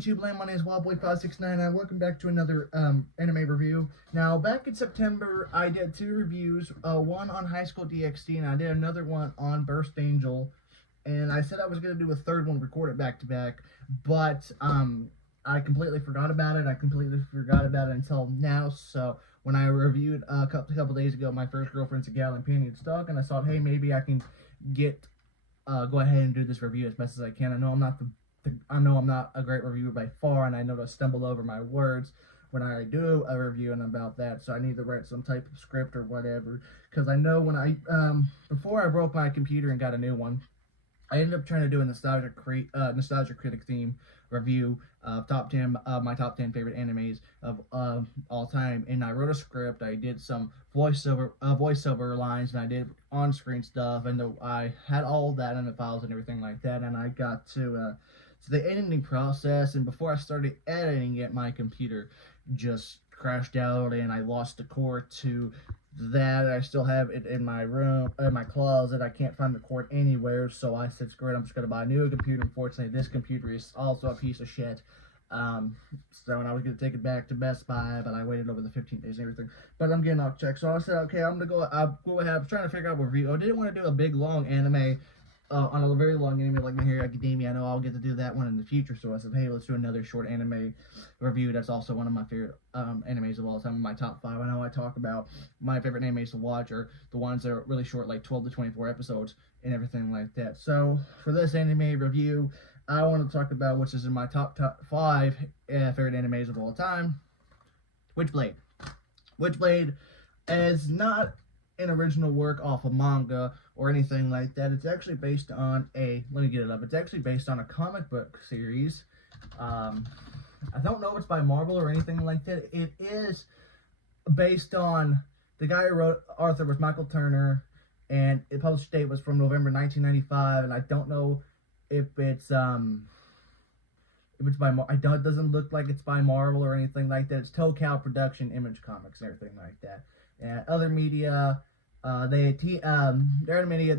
YouTube land? My name is Witchblade569 and welcome back to another anime review. Now, back in September, I did 2 reviews, one on High School DxD and I did another one on Burst Angel. And I said I was going to do a third one, record it back to back, but I completely forgot about it. I completely forgot about it until now. So when I reviewed a couple days ago my first girlfriend's a gal and Companion Stock, and I thought, hey, maybe I can go ahead and do this review as best as I can. I know I'm not a great reviewer by far, and I know to stumble over my words when I do a review and about that, so I need to write some type of script or whatever, because I know when I, before I broke my computer and got a new one, I ended up trying to do a nostalgia critic theme review of my top 10 favorite animes of all time, and I wrote a script. I did some voiceover lines, and I did on-screen stuff, and I had all that in the files and everything like that, and I got to the editing process, and before I started editing it, my computer just crashed out, and I lost the cord to that. I still have it in my room, in my closet. I can't find the cord anywhere, so I said, screw it, I'm just going to buy a new computer. Unfortunately, this computer is also a piece of shit. So I was going to take it back to Best Buy, but I waited over the 15 days and everything. But I'm getting off check, so I said, okay, I'll go ahead. I was trying to figure out what review. I didn't want to do a big, long anime, on a very long anime like My Hero Academia. I know I'll get to do that one in the future, so I said, hey, let's do another short anime review. That's also one of my favorite animes of all time, my top 5. I know I talk about my favorite animes to watch are the ones that are really short, like 12 to 24 episodes and everything like that. So for this anime review, I want to talk about, which is in my top 5 favorite animes of all time, Witchblade. Witchblade is not an original work off a manga or anything like that. It's actually based on let me get it up. It's actually based on a comic book series. I don't know if it's by Marvel or anything like that. It is based on the guy who wrote Arthur was Michael Turner, and it published date was from November 1995, and I don't know if it's by it doesn't look like it's by Marvel or anything like that. It's Tokai Production, Image Comics, and everything like that. And other media, they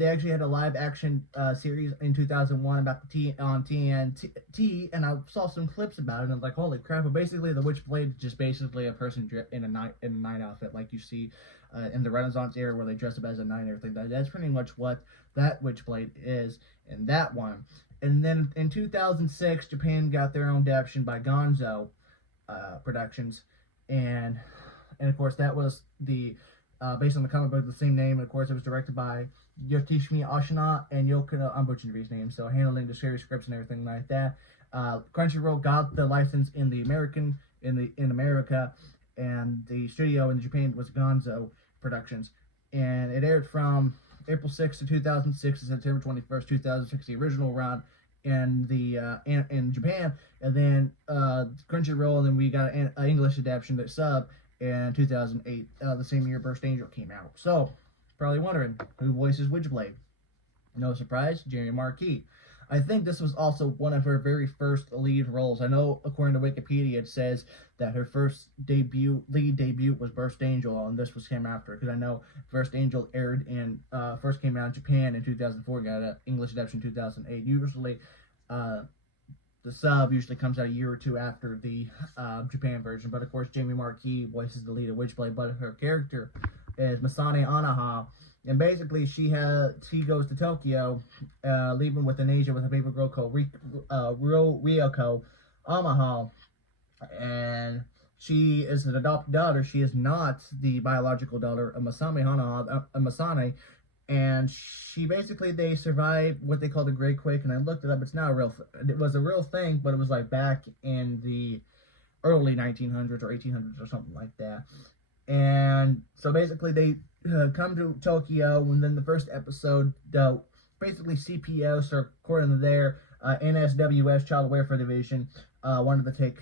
actually had a live action series in 2001 about on TNT, and I saw some clips about it, and I was like, holy crap. But basically, the Witchblade is just basically a person in a knight outfit, like you see in the Renaissance era where they dress up as a knight and everything. That's pretty much what that Witchblade is in that one. And then in 2006, Japan got their own adaptation by Gonzo Productions, and of course that was the based on the comic book of the same name. And of course, it was directed by Yoshimi Ashina and Yoko. I'm butchering his name, so handling the series scripts and everything like that. Crunchyroll got the license in America, and the studio in Japan was Gonzo Productions, and it aired from April 6th of 2006 to September 21st, 2006, the original run in Japan, and then Crunchyroll, and then we got an English adaptation that sub in 2008, the same year Burst Angel came out. So, probably wondering, who voices Witchblade? No surprise, Jamie Marquis. I think this was also one of her very first lead roles. I know, according to Wikipedia, it says that her first lead debut was Burst Angel, and this came after, because I know Burst Angel first came out in Japan in 2004, got an English adaptation in 2008. Usually, the sub usually comes out a year or two after the Japan version, but of course Jamie Marquis voices the lead of Witchblade, but her character is Masane Anaha, and basically she goes to Tokyo, leaving with an Asia with a baby girl called Ryoko Amahal, and she is an adopted daughter. She is not the biological daughter of Masane, and they survived what they call the Great Quake, and I looked it up. It's not it was a real thing, but it was like back in the early 1900s or 1800s or something like that. And so basically they come to Tokyo, and then the first episode, basically CPS, or according to their NSWS, Child Welfare Division, wanted to take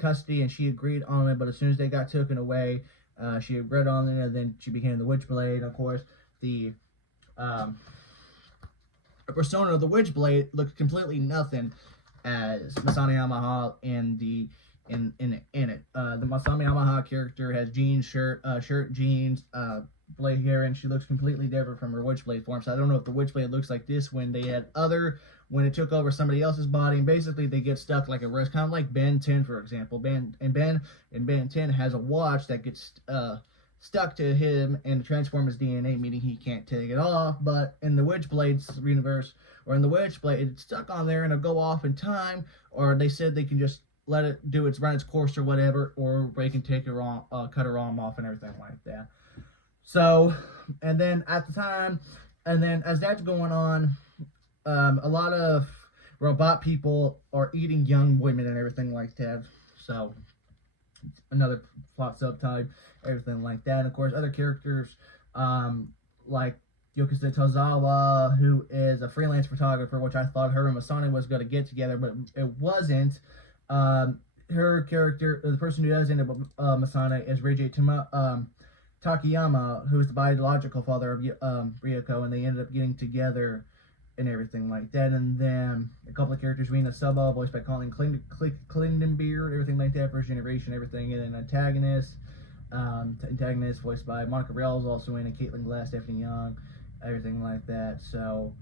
custody, and she agreed on it, but as soon as they got taken away, she agreed on it, and then she became the Witchblade. Of course, the persona of the Witchblade looked completely nothing as Masane Yamaha in it. The Masami Yamaha character has jeans, shirt, jeans, Witchblade here, and she looks completely different from her Witchblade form. So I don't know if the Witchblade looks like this when it took over somebody else's body, and basically they get stuck like a wrist, kind of like Ben 10, for example. Ben 10 has a watch that gets stuck to him and transform his DNA, meaning he can't take it off. But in the Witchblade's universe, or in the Witchblade, it's stuck on there and it'll go off in time, or they said they can just let it run its course or whatever, or they can take her on, cut her arm off and everything like that. So, and then at the time, and then as that's going on, a lot of robot people are eating young women and everything like that. So, another plot subtype, everything like that. And of course, other characters, like Yokasa Tozawa, who is a freelance photographer, which I thought her and Masane was going to get together, but it wasn't. Her character, the person who does end up with Masane, is Reiji Takayama, who is the biological father of Ryoko, and they ended up getting together and everything like that. And then a couple of characters, Rina Suba, voiced by Colin Clindenbeard, everything like that, First Generation, everything. And then antagonist voiced by Monica Rell, is also in, and Caitlin Glass, Stephanie Young, everything like that. So,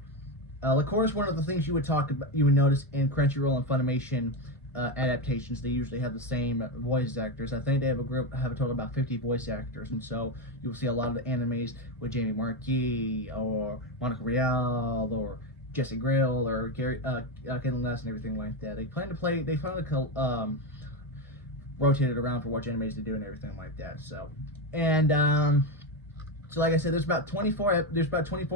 of course, one of the things you would notice in Crunchyroll and Funimation adaptations, they usually have the same voice actors. I think they have a total of about 50 voice actors, and so you'll see a lot of the animes with Jamie Marquis or Monica Rial or Jesse Grill or Caitlin Glass and everything like that. They finally rotated around for which animes to do and everything like that. So, and so like I said, there's about 24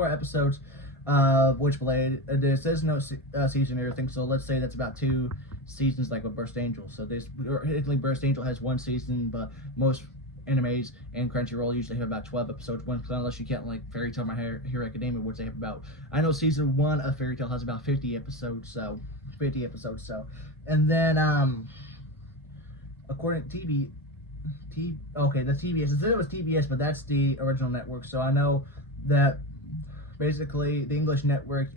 episodes of Witchblade. There says no season and everything, so let's say that's about 2 seasons, like with Burst Angel. So technically Burst Angel has 1 season, but most animes and Crunchyroll usually have about 12 episodes, unless you count like Fairy Tail, My Hero Academia, which they have about, I know season 1 of Fairy Tail has about 50 episodes, so, and then, according to that's TBS. It said it was TBS, but that's the original network, so I know that basically the English network,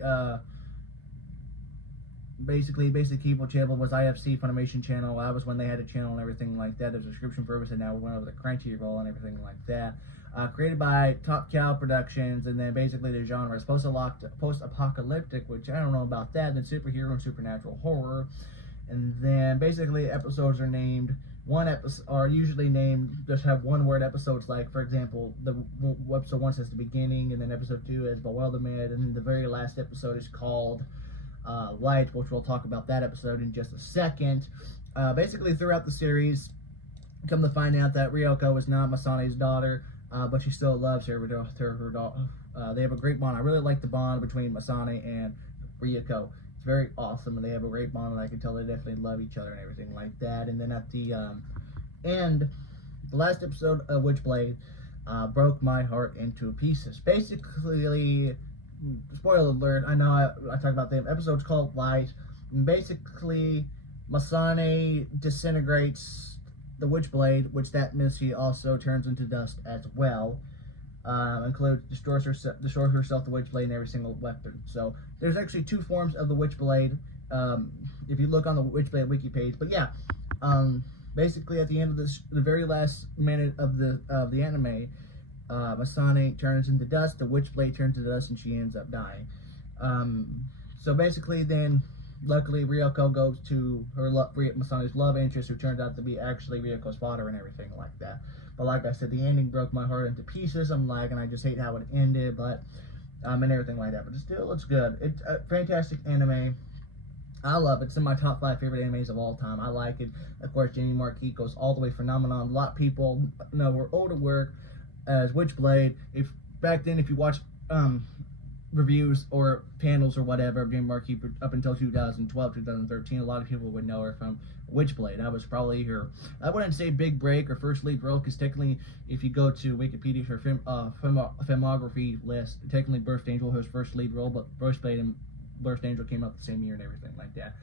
basically basic cable channel was IFC Funimation channel. That was when they had a channel and everything like that. There's a subscription service, and now we went over to Crunchyroll and everything like that. Created by Top Cow Productions, and then basically the genre is post-apocalyptic, which I don't know about that. Then superhero and supernatural horror, and then basically episodes are named. Usually named, just have one-word episodes. Like, for example, the episode 1 says the beginning, and then episode 2 is Bewilderment, and then the very last episode is called Light, which we'll talk about that episode in just a second. Basically, throughout the series, come to find out that Ryoko is not Masane's daughter, but she still loves her daughter. They have a great bond. I really like the bond between Masane and Ryoko. It's very awesome, and they have a great bond, and I can tell they definitely love each other and everything like that. And then at the end, the last episode of Witchblade broke my heart into pieces. Basically, spoiler alert, I know I talk about the episode's called Light, and basically Masane disintegrates the Witchblade, which that means she also turns into dust as well. Destroys herself, the Witchblade, and every single weapon. So there's actually 2 forms of the Witchblade, if you look on the Witchblade wiki page. But yeah, basically at the end of the very last minute of the anime, Masane turns into dust, the Witchblade turns into dust, and she ends up dying. So basically then, luckily Ryoko goes to her Masane's love interest, who turns out to be actually Ryoko's father and everything like that. But like I said, the ending broke my heart into pieces. And I just hate how it ended, but and everything like that. But still, it's good. It's a fantastic anime. I love it. It's in my top 5 favorite animes of all time. I like it. Of course, Jamie Marquis goes all the way phenomenon. A lot of people know her older work as Witchblade. Back then, if you watch reviews or panels or whatever of Jamie Marquis up until 2012, 2013, a lot of people would know her from Witchblade. I was probably her, I wouldn't say big break or first lead role, because technically, if you go to Wikipedia, her filmography list, technically Burst Angel, her first lead role, but Witchblade and Burst Angel came out the same year and everything like that.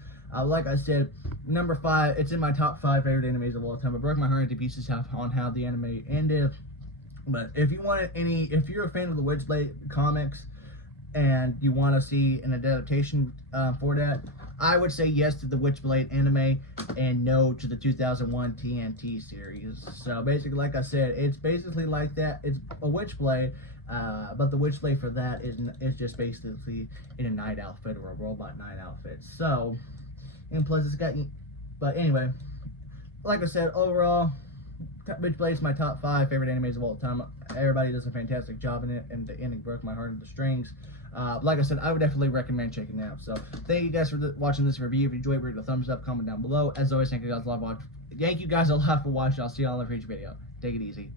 Like I said, number 5, it's in my top 5 favorite animes of all time. It broke my heart into pieces on how the anime ended. But if you're a fan of the Witchblade comics, and you want to see an adaptation for that, I would say yes to the Witchblade anime and no to the 2001 TNT series. So basically, like I said, it's basically like that. It's a Witchblade, but the Witchblade for that is just basically in a night outfit or a robot night outfit. So, and plus it's got, but anyway, like I said, overall, Witchblade is my top 5 favorite animes of all time. Everybody does a fantastic job in it, and the ending broke my heart in the strings. Like I said, I would definitely recommend checking it out. So, thank you guys for watching this review. If you enjoyed, give it a thumbs up, comment down below. As always, thank you guys a lot for watching. Thank you guys a lot for watching. I'll see you all in the future video. Take it easy.